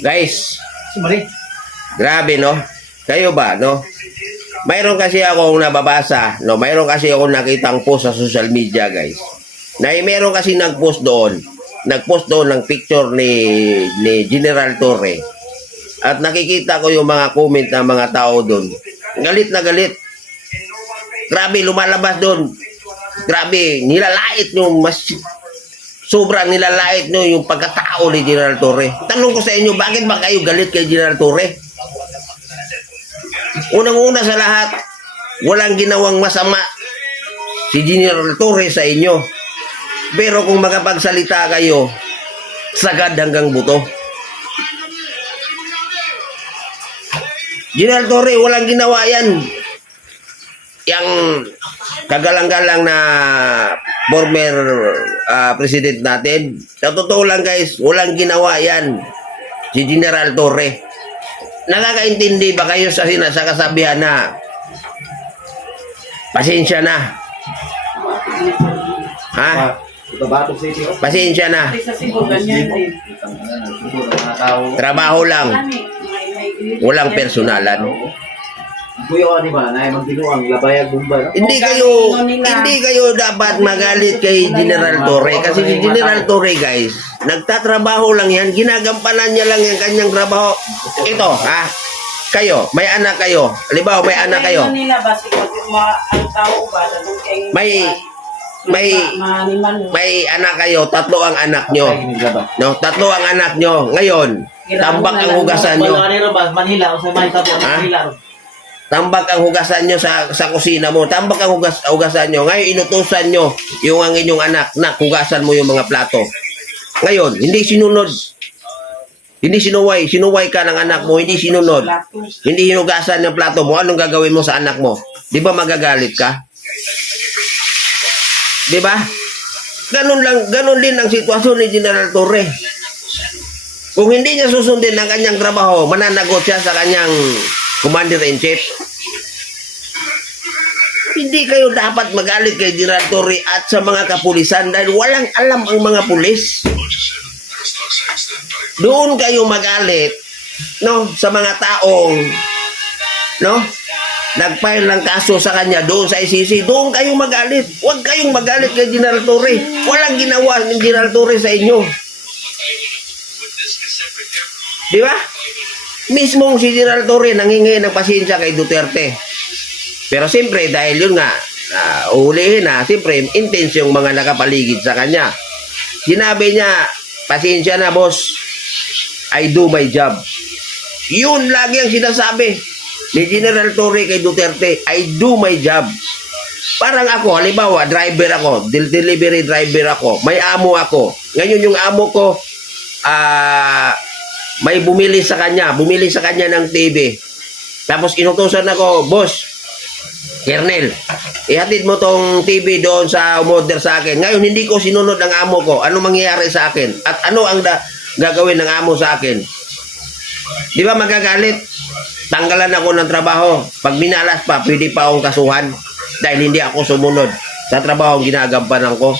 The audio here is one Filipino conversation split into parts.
Guys, grabe no? Kayo ba, no? Mayroon kasi akong nababasa, no? Mayroon kasi akong nakitang post sa social media, guys. Na mayroon kasi nag-post doon. Nag-post doon ng picture ni General Torre. At nakikita ko yung mga comment ng mga tao doon. Galit na galit. Grabe, lumalabas doon. Grabe, nilalait nyo. Sobrang nilalait nyo yung pagkatao ni General Torre. Tanong ko sa inyo, bakit ba kayo galit kay General Torre? Unang-una sa lahat, walang ginawang masama si General Torre sa inyo. Pero kung makapagsalita kayo, sagad hanggang buto. General Torre, walang ginawa yan. Yang kagalang-galang na former president natin. Sa totoo lang guys, walang ginawa yan si General Torre. Nakakaintindi ba kayo sa kasabihan na pasensya na? Ha? Pasensya na. Trabaho lang. Walang personalan. Hindi kayo dapat magalit kay General Torre kasi si General Torre guys, nagtatrabaho lang yan, ginagampanan niya lang yung kanyang trabaho. Ito, ha? Kayo, may anak kayo. Halimbawa, may anak kayo. May anak kayo, tatlo ang anak nyo. No, tatlo ang anak nyo. Ngayon, tambak ang hugasan nyo. Tambak ang hugasan nyo sa kusina mo. Tambak ang hugasan nyo. Ngayon, inutusan nyo yung ang inyong anak na hugasan mo yung mga plato. Ngayon, hindi sinunod. Hindi sinuway. Sinuway ka ng anak mo, hindi sinunod. Hindi hinugasan yung plato mo. Anong gagawin mo sa anak mo? Di ba magagalit ka? Di ba? Ganun din ang sitwasyon ni General Torre. Kung hindi niya susundin ang kanyang trabaho, mananagot siya sa kanyang Commander-in-Chief. Hindi kayo dapat magalit kay General Torre at sa mga kapulisan dahil walang alam ang mga pulis. Doon kayo magalit, no, sa mga taong, no, nag-file ng kaso sa kanya doon sa ICC. Doon kayo magalit. Huwag kayong magalit kay General Torre. Walang ginawa ng General Torre sa inyo. Di ba? Mismong si General Torre nangingi ng pasensya kay Duterte. Pero siyempre, dahil yun nga, uhulihin na, siyempre, intense yung mga nakapaligid sa kanya. Sinabi niya, pasensya na boss, I do my job. Yun lagi ang sinasabi ni General Torre kay Duterte, I do my job. Parang ako, halimbawa, driver ako, delivery driver ako, may amo ako. Ngayon yung amo ko, may bumili sa kanya ng TV. Tapos inutusan ako, boss, Kernel, ihatid mo tong TV doon sa umorder sa akin. Ngayon, hindi ko sinunod ang amo ko. Ano mangyayari sa akin? At ano ang gagawin ng amo sa akin? Di ba magagalit? Tanggalan ako ng trabaho. Pag minalas pa, pwede pa akong kasuhan. Dahil hindi ako sumunod sa trabaho ang ginagampanan ko.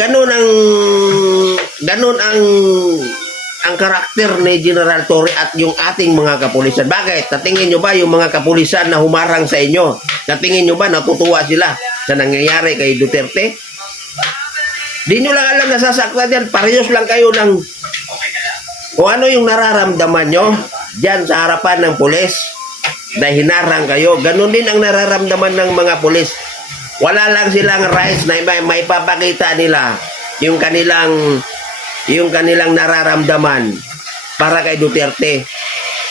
Ganun ang karakter ni General Torre at yung ating mga kapulisan. Bakit? Natingin nyo ba yung mga kapulisan na humarang sa inyo? Natingin nyo ba natutuwa sila sa nangyayari kay Duterte? Di nyo lang alam na sasaktan yan. Parehas lang kayo ng kung ano yung nararamdaman nyo dyan sa harapan ng pulis dahil hinarang kayo. Ganun din ang nararamdaman ng mga pulis. Wala lang silang rights na may papakita nila yung kanilang nararamdaman para kay Duterte.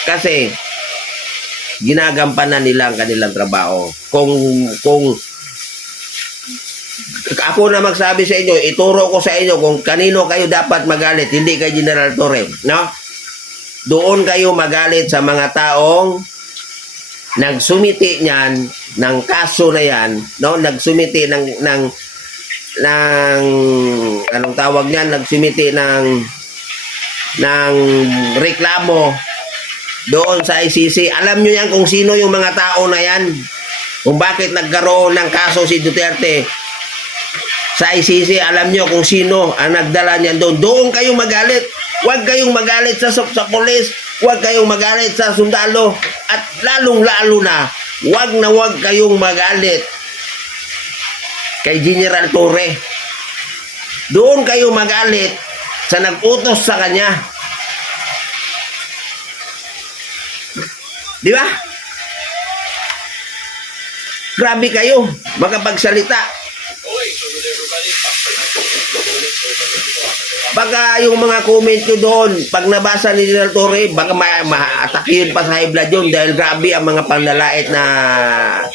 Kasi ginagampanan nila ang kanilang trabaho. Kung ako na magsabi sa inyo, ituro ko sa inyo kung kanino kayo dapat magalit, hindi kay General Torre, no? Doon kayo magalit sa mga taong nagsumiti niyan ng kaso na yan, no? Nagsumiti ng anong tawag niyan, nagsumiti ng reklamo doon sa ICC. Alam niyo yan kung sino yung mga tao na yan, kung bakit nagkaroon ng kaso si Duterte. sa ICC, alam nyo kung sino ang nagdala niyan doon. Doon kayong magalit. Huwag kayong magalit sa pulis. Huwag kayong magalit sa sundalo. At lalong-lalo na huwag kayong magalit kay General Torre. Doon kayo magalit sa nag-utos sa kanya. Di ba? Grabe kayo, makapagsalita. Baka yung mga comment ko doon, pag nabasa ni General Torre, baka ma-atakihin pa sa high blood yun dahil grabe ang mga panlalait na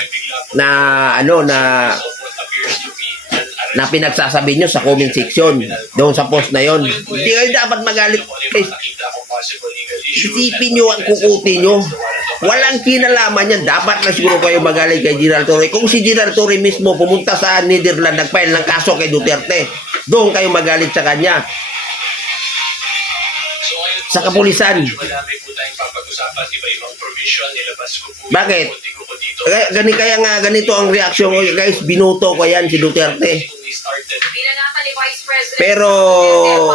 pinagsasabi nyo sa comment section doon sa post na yon. Hindi kayo dapat magalit. Isipin nyo ang kukuti nyo. Walang kinalaman yan. Dapat na siguro kayo magalit kay General Torre. Kung si General Torre mismo pumunta sa Netherlands, nag-file ng kaso kay Duterte, doon kayo magalit sa kanya. Sa kapulisan. Bakit? Ganito ang reaksyon ko, guys. Binuto ko yan si Duterte. Pero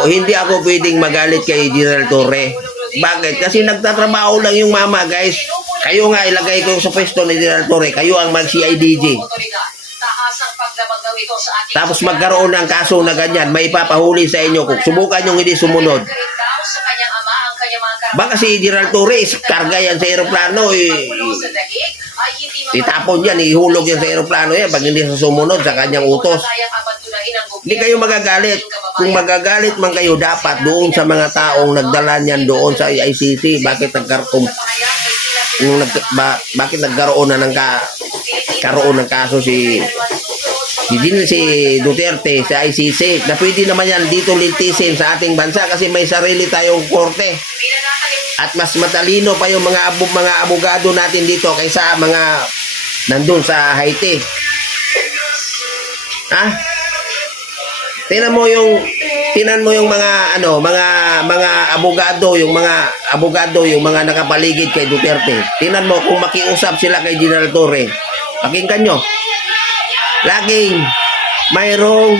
hindi ako pwedeng magalit kay General Torre. Bakit? Kasi nagtatrabaho lang yung mama, guys. Kayo nga, ilagay ko sa pwesto ni General Torre. Kayo ang mag-CIDG. Tapos magkaroon ng kaso na ganyan, may ipapahuli sa inyo kung subukan yung hindi sumunod. Baka si General Torre, karga yan sa aeroplano, itapon yan, ihulog yan sa aeroplano yan pag hindi sa sumunod sa kanyang utos. Hindi kayo magagalit. Kung magagalit man kayo, dapat doon sa mga taong nagdala niyan doon sa ICC. Bakit nagkaroon na ng kaso si Duterte sa ICC? Na pwede naman yan dito litisin sa ating bansa kasi may sarili tayong korte. At mas matalino pa yung mga abogado natin dito kaysa mga nandun sa Haiti. Ha? Tingnan mo yung mga abogado, yung mga nakapaligid kay Duterte. Tingnan mo kung makiusap sila kay General Torre. Pakinggan nyo. Laging mayroong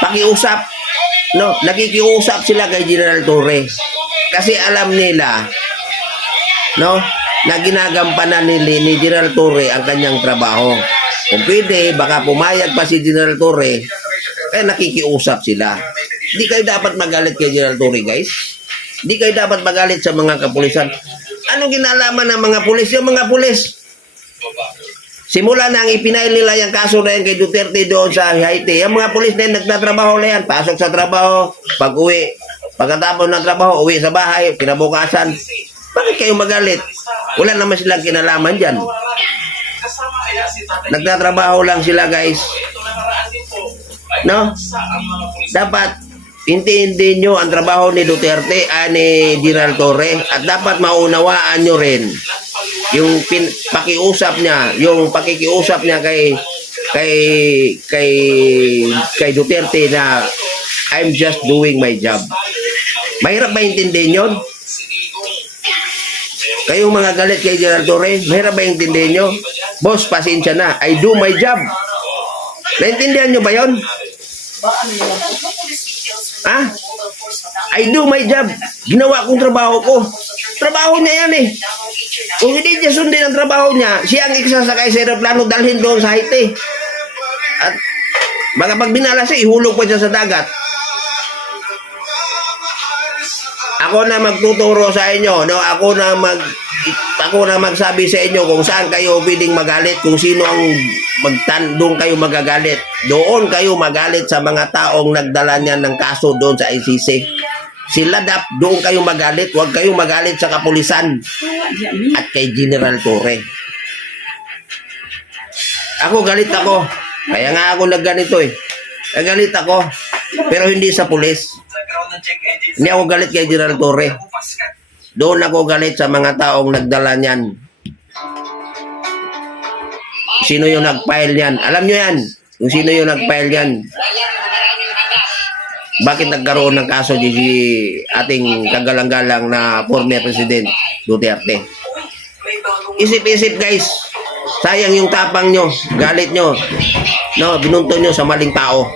pakiusap. No, nakikiusap sila kay General Torre. Kasi alam nila, no, na ginagampanan ni General Torre ang kanyang trabaho. Kung pwede, baka pumayag pa si General Torre, kaya nakikiusap sila. Hindi kayo dapat magalit kay General Torre, guys. Hindi kayo dapat magalit sa mga kapulisan. Anong ginalaman ng mga pulis? Yung mga pulis, simula nang ipinail nila yung kaso na yan kay Duterte doon sa Haiti, yung mga pulis na yan, nagtatrabaho na yan, pasok sa trabaho, pag-uwi, pagkatapos ng trabaho, uwi sa bahay, kinabukasan. Bakit kayo magalit? Wala naman silang kinalaman dyan. Nagtatrabaho lang sila, guys. No? Dapat intindihin nyo ang trabaho ni Duterte ni General Torre at dapat maunawaan nyo rin yung pakiusap niya, yung pakikiusap niya kay Duterte na I'm just doing my job. Mahirap ba intindihin yun? Kayong mga galit kay General Torre, mahirap ba intindihin nyo? Boss, pasensya na. I do my job. Naintindihan nyo ba yun? Ha? I do my job. Ginawa kong trabaho ko. Trabaho niya yan eh. Kung hindi niya sundin ang trabaho niya, siya ang iksasakay sa aeroplano dalhin doon sa Haiti. At baka pag binala siya, ihulog pa siya sa dagat. Ako na magtuturo sa inyo, no? Ako na magsabi sa inyo kung saan kayo pwedeng magalit, kung sino ang doon kayo magagalit. Doon kayo magalit sa mga taong nagdala niyan ng kaso doon sa ICC. Sila doon kayo magalit, huwag kayo magalit sa kapulisan at kay General Torre. Ako galit ako. Kaya nga ako nagganito eh. Galit ako. Pero hindi sa pulis. Hindi ako galit kay General Torre. Doon ako galit sa mga taong nagdala niyan. Sino yung nag-file yan? Alam nyo yan. Kung sino yung nag-file yan. Bakit nagkaroon ng kaso di si ating kagalang-galang na former President Duterte? Isip-isip, guys. Sayang yung tapang nyo, galit nyo. No, binunto nyo sa maling tao.